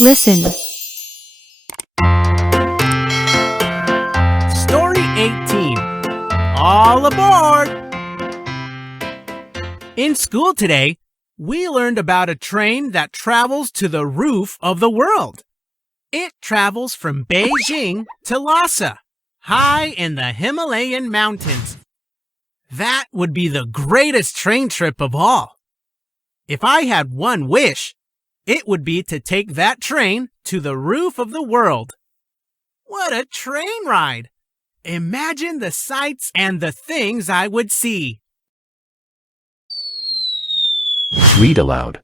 Listen. Story 18. All aboard! In school today, we learned about a train that travels to the roof of the world. It travels from Beijing to Lhasa, high in the Himalayan mountains. That would be the greatest train trip of all. If I had one wish, it would be to take that train to the roof of the world. What a train ride! Imagine the sights and the things I would see. Read aloud.